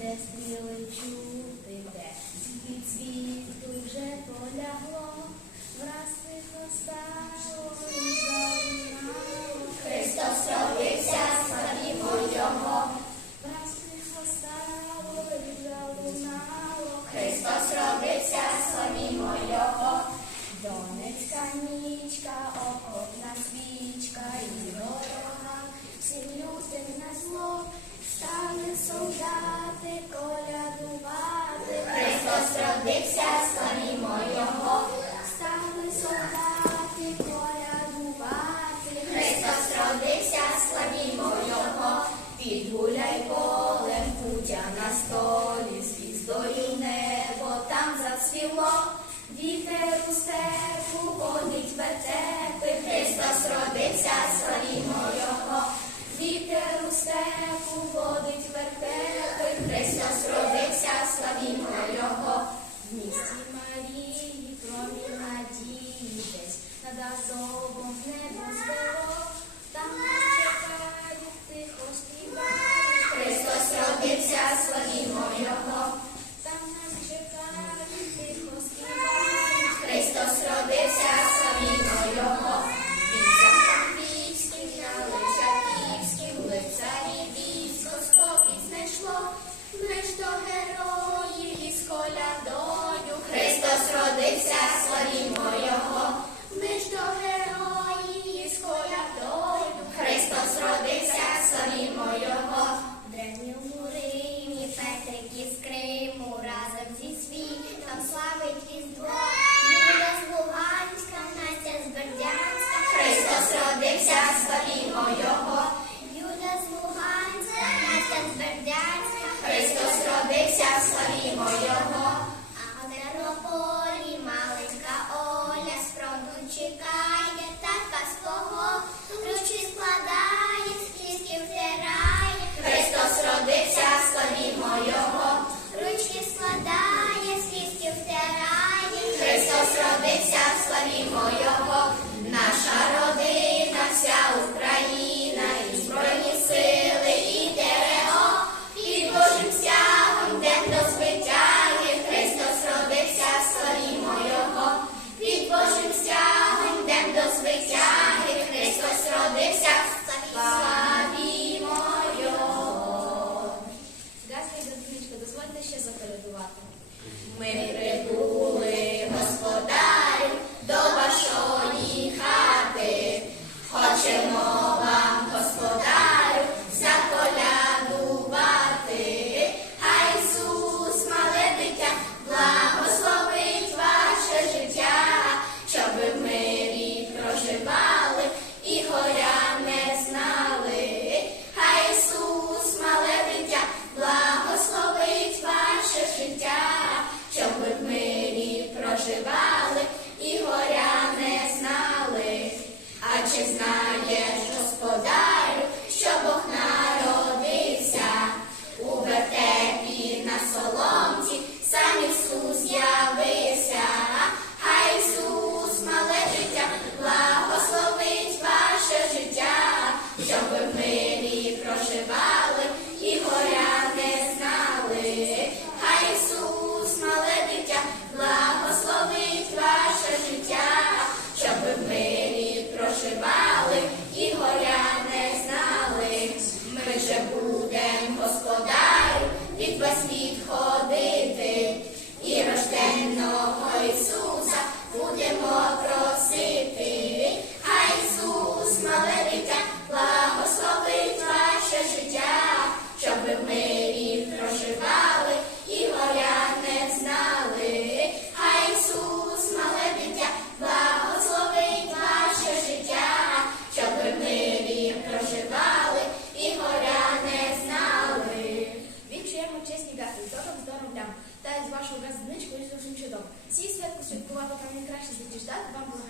де сміли чути світ і цвіту вже полягло, враз тихо стало і залунало. Христос робився, славімо Його, враз тихо стало і залунало. Христос родився, славімо Його. Jesus. його, древні у Римі, Петрик із Криму, разом зі світом славить із двох. Юля з Луганська, Настя з Бердянська, Христос родився, славімо його, Юля з Настя з Бердянська, Христос родився, славімо його, а славімо його, наша родина, вся Україна, і збройні сили, і ТРО, під Божим сягом, де до звитяги, Христос родився, славімо його, під Божим сягом, де до звитяги, Христос родився, славімо його. Дякую, дозвольте ще запередувати. Ми прибули, Господа. вам краще задіждати, вам благо.